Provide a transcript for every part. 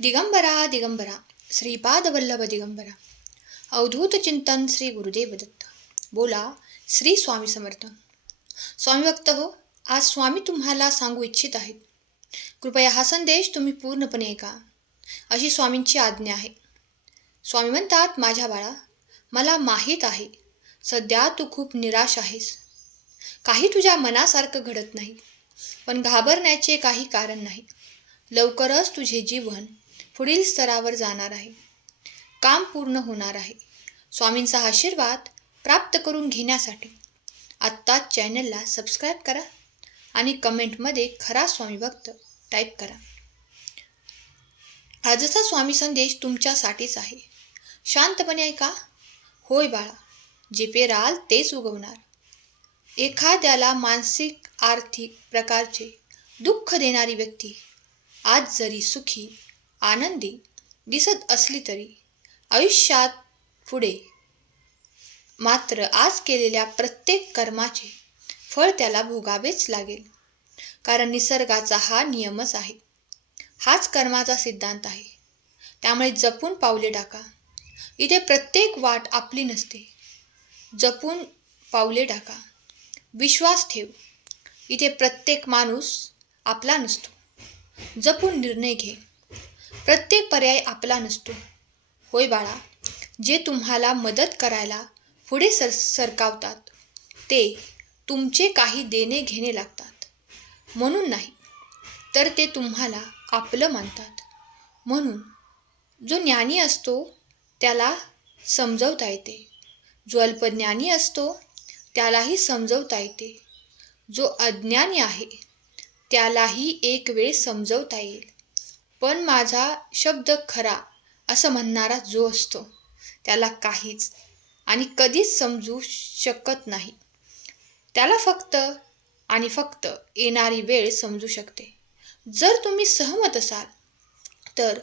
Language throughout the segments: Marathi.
दिगंबरा दिगंबरा श्रीपादवल्लभ दिगंबरा अवधूत चिंतन श्री गुरुदेव दत्त. बोला श्री स्वामी समर्थ. स्वामी भक्त हो, आज स्वामी तुम्हाला सांगू इच्छित आहेत. कृपया हा संदेश तुम्ही पूर्णपणे ऐका, अशी स्वामींची आज्ञा आहे. स्वामी म्हणतात, माझ्या बाळा, मला माहीत आहे सध्या तू खूप निराश आहेस. काही तुझ्या मनासारखं घडत नाही, पण घाबरण्याचे काही कारण नाही. लवकरच तुझे जीवन पुढील स्तरावर जाणार आहे. काम पूर्ण होणार आहे. स्वामींचा आशीर्वाद प्राप्त करून घेण्यासाठी आत्ताच चॅनलला सबस्क्राईब करा आणि कमेंटमध्ये खरा स्वामी भक्त टाईप करा. आजचा स्वामी संदेश तुमच्यासाठीच आहे. शांतपणे ऐका. होय बाळा, जे पेराल तेच उगवणार. एखाद्याला मानसिक आर्थिक प्रकारचे दुःख देणारी व्यक्ती आज जरी सुखी आनंदी दिसत असली तरी आयुष्यात पुढे मात्र आज केलेल्या प्रत्येक कर्माचे फळ त्याला भोगावेच लागेल. कारण निसर्गाचा हा नियमच आहे. हाच कर्माचा सिद्धांत आहे. त्यामुळे जपून पावले टाका. इथे प्रत्येक वाट आपली नसते. जपून पावले टाका. विश्वास ठेव. इथे प्रत्येक माणूस आपला नसतो. जपून निर्णय घे. प्रत्येक पर्याय आपला नसतो. होय बाळा, जे तुम्हाला मदत करायला पुढे सरकावतात ते तुमचे काही देणे घेणे लागतात म्हणून नाही, तर ते तुम्हाला आपलं मानतात म्हणून. जो ज्ञानी असतो त्याला समजवता येते. जो अल्पज्ञानी असतो त्यालाही समजवता येते. जो अज्ञानी आहे त्यालाही एक वेळ समजवता येईल. पण माझा शब्द खरा असं म्हणणारा जो असतो त्याला काहीच आणि कधीच समजू शकत नाही. त्याला फक्त आणि फक्त येणारी वेळ समजू शकते. जर तुम्ही सहमत असाल तर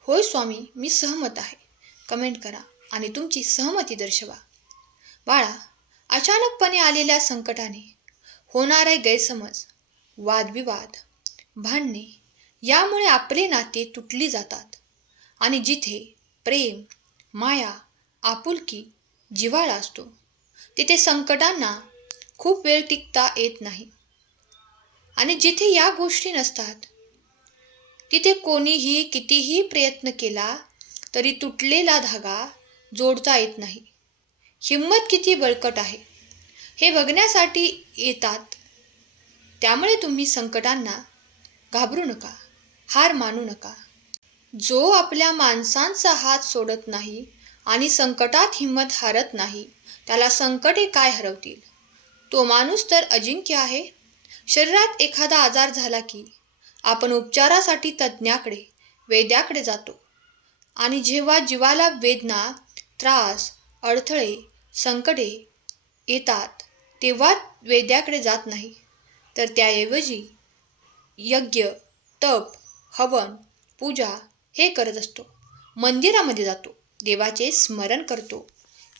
होय स्वामी, मी सहमत आहे कमेंट करा आणि तुमची सहमती दर्शवा. बाळा, अचानकपणे आलेल्या संकटाने होणारे गैरसमज, वादविवाद, भांडणे यामुळे आपले नाते तुटली जातात. आणि जिथे प्रेम, माया, आपुलकी, जिव्हाळा असतो तिथे संकटांना खूप वेळ टिकता येत नाही. आणि जिथे या गोष्टी नसतात तिथे कोणीही कितीही प्रयत्न केला तरी तुटलेला धागा जोडता येत नाही. हिंमत किती बळकट आहे हे बघण्यासाठी येतात. त्यामुळे तुम्ही संकटांना घाबरू नका, हार मानू नका. जो आपल्या माणसांचा हात सोडत नाही आणि संकटात हिंमत हारत नाही त्याला संकटे काय हरवतील. तो माणूस तर अजिंक्य आहे. शरीरात एखादा आजार झाला की आपण उपचारासाठी तज्ज्ञाकडे, वैद्याकडे जातो. आणि जेव्हा जीवाला वेदना, त्रास, अडथळे, संकटे येतात तेव्हा वैद्याकडे जात नाही, तर त्याऐवजी यज्ञ, तप, हवन, पूजा हे करत असतो. मंदिरामध्ये जातो, देवाचे स्मरण करतो.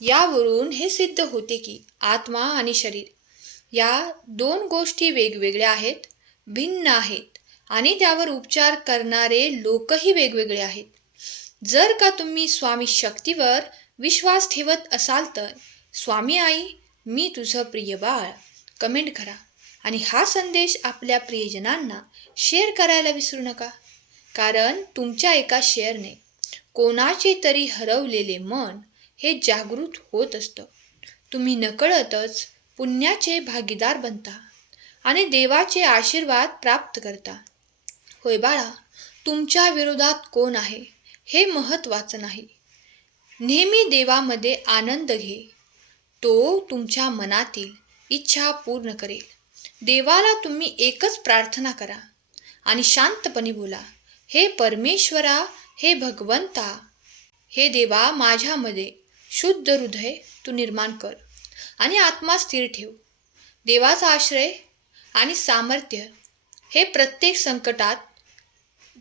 यावरून हे सिद्ध होते की आत्मा आणि शरीर या दोन गोष्टी वेगवेगळ्या आहेत, भिन्न आहेत आणि त्यावर उपचार करणारे लोकही वेगवेगळे आहेत. जर का तुम्ही स्वामी शक्तीवर विश्वास ठेवत असाल तर स्वामी आई, मी तुझं प्रिय बाळ कमेंट करा आणि हा संदेश आपल्या प्रियजनांना शेअर करायला विसरू नका. कारण तुमच्या एका शेअरने कोणाचे तरी हरवलेले मन हे जागृत होत असतं. तुम्ही नकळतच पुण्याचे भागीदार बनता आणि देवाचे आशीर्वाद प्राप्त करता. होय बाळा, तुमच्या विरोधात कोण आहे हे महत्त्वाचं नाही. नेहमी देवामध्ये आनंद घे. तो तुमच्या मनातील इच्छा पूर्ण करेल. देवाला तुम्ही एकच प्रार्थना करा आणि शांतपणे बोला, हे परमेश्वरा, हे भगवंता, हे देवा, माझ्यामध्ये शुद्ध हृदय तू निर्माण कर आणि आत्मा स्थिर ठेव. देवाचा आश्रय आणि सामर्थ्य हे प्रत्येक संकटात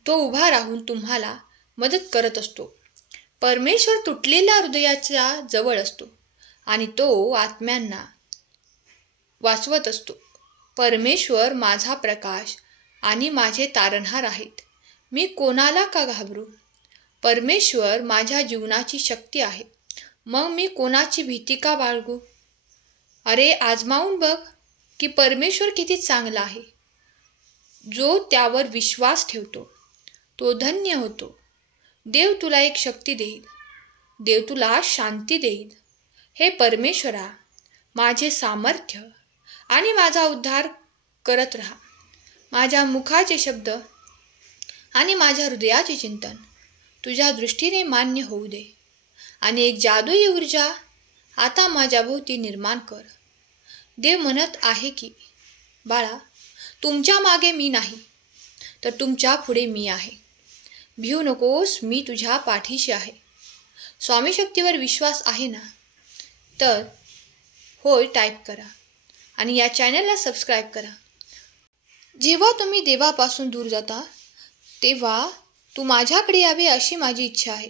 तो उभा राहून तुम्हाला मदत करत असतो. परमेश्वर तुटलेल्या हृदयाच्या जवळ असतो आणि तो आत्म्यांना वाचवत असतो. परमेश्वर माझा प्रकाश आणि माझे तारणहार आहेत. मी कोणाला का घाबरू? परमेश्वर माझ्या जीवनाची शक्ती आहे. मग मी कोणाची भीती का बाळगू? अरे आजमावून बघ की परमेश्वर किती चांगला आहे. जो त्यावर विश्वास ठेवतो तो धन्य होतो. देव तुला एक शक्ती देईल. देव तुला शांती देईल. हे परमेश्वरा, माझे सामर्थ्य आणि माझा उद्धार करत राहा. माझ्या मुखाचे शब्द आणि माझ्या हृदयाचे चिंतन तुझ्या दृष्टीने मान्य होऊ दे. आणि एक जादुई ऊर्जा आता माझ्या भोवती निर्माण कर. देव म्हणत आहे की बाळा, तुमच्या मागे मी नाही तर तुमच्या पुढे मी आहे. भिऊ नकोस, मी तुझ्या पाठीशी आहे. स्वामी शक्तीवर विश्वास आहे ना? तर होय टाईप करा आणि या चॅनलला सबस्क्राईब करा. जेव्हा तुम्ही देवापासून दूर जाता तेव्हा तू माझ्याकडे यावे अशी माझी इच्छा आहे.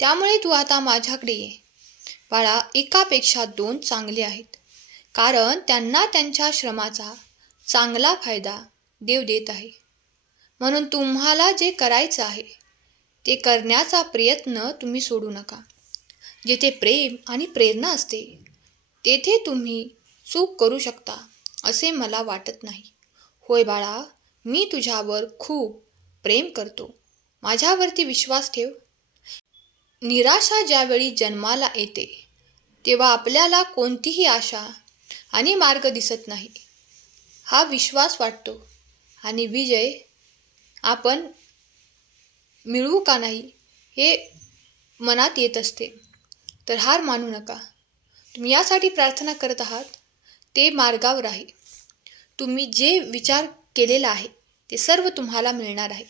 त्यामुळे तू आता माझ्याकडे ये. बाळा, एकापेक्षा दोन चांगले आहेत, कारण त्यांना त्यांच्या श्रमाचा चांगला फायदा देव देत आहे. म्हणून तुम्हाला जे करायचं आहे ते करण्याचा प्रयत्न तुम्ही सोडू नका. जेथे प्रेम आणि प्रेरणा असते तेथे तुम्ही चूक करू शकता असे मला वाटत नाही. होय बाळा, मी तुझ्यावर खूप प्रेम करतो. माझ्यावरती विश्वास ठेव. निराशा ज्यावेळी जन्माला येते तेव्हा आपल्याला कोणतीही आशा आणि मार्ग दिसत नाही. हा विश्वास वाटतो आणि विजय आपण मिळवू का नाही हे मनात येत असते. तर हार मानू नका. तुम्ही यासाठी प्रार्थना करत आहात ते मार्गावर आहे. तुम्ही जे विचार केलेला आहे ते सर्व तुम्हाला मिळणार आहे.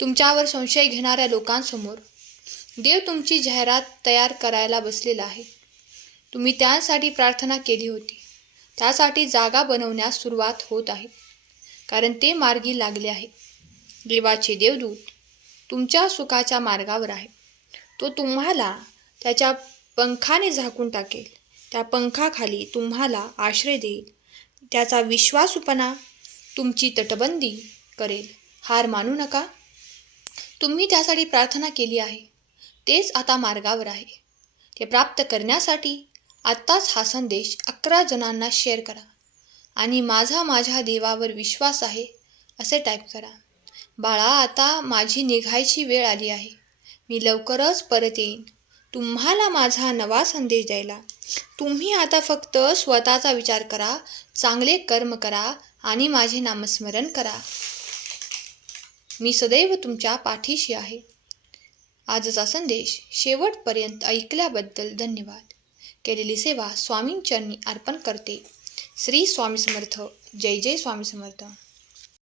तुमच्यावर संशय घेणाऱ्या लोकांसमोर देव तुमची जाहिरात तयार करायला बसलेला आहे. तुम्ही त्यासाठी प्रार्थना केली होती. त्यासाठी जागा बनवण्यास सुरुवात होत आहे, कारण ते मार्गी लागले आहे. देवाचे देवदूत तुमच्या सुखाच्या मार्गावर आहे. तो तुम्हाला त्याच्या पंखाने झाकून टाकेल. त्या पंखाखाली तुम्हाला आश्रय देईल. त्याचा विश्वासूपणा तुमची तटबंदी करेल. हार मानू नका. तुम्ही त्यासाठी प्रार्थना केली आहे तेच आता मार्गावर आहे. ते प्राप्त करण्यासाठी आत्ताच हा संदेश 11 जणांना शेअर करा आणि माझ्या देवावर विश्वास आहे असे टाईप करा. बाळा, आता माझी निघायची वेळ आली आहे. मी लवकरच परत येईन तुम्हाला माझा नवा संदेश द्यायला. तुम्ही आता फक्त स्वतःचा विचार करा, चांगले कर्म करा आणि माझे नामस्मरण करा. मी सदैव तुमच्या पाठीशी आहे. आजचा संदेश शेवटपर्यंत ऐकल्याबद्दल धन्यवाद. केलेली सेवा स्वामींचरणी अर्पण करते. श्री स्वामी समर्थ. जय जय स्वामी समर्थ.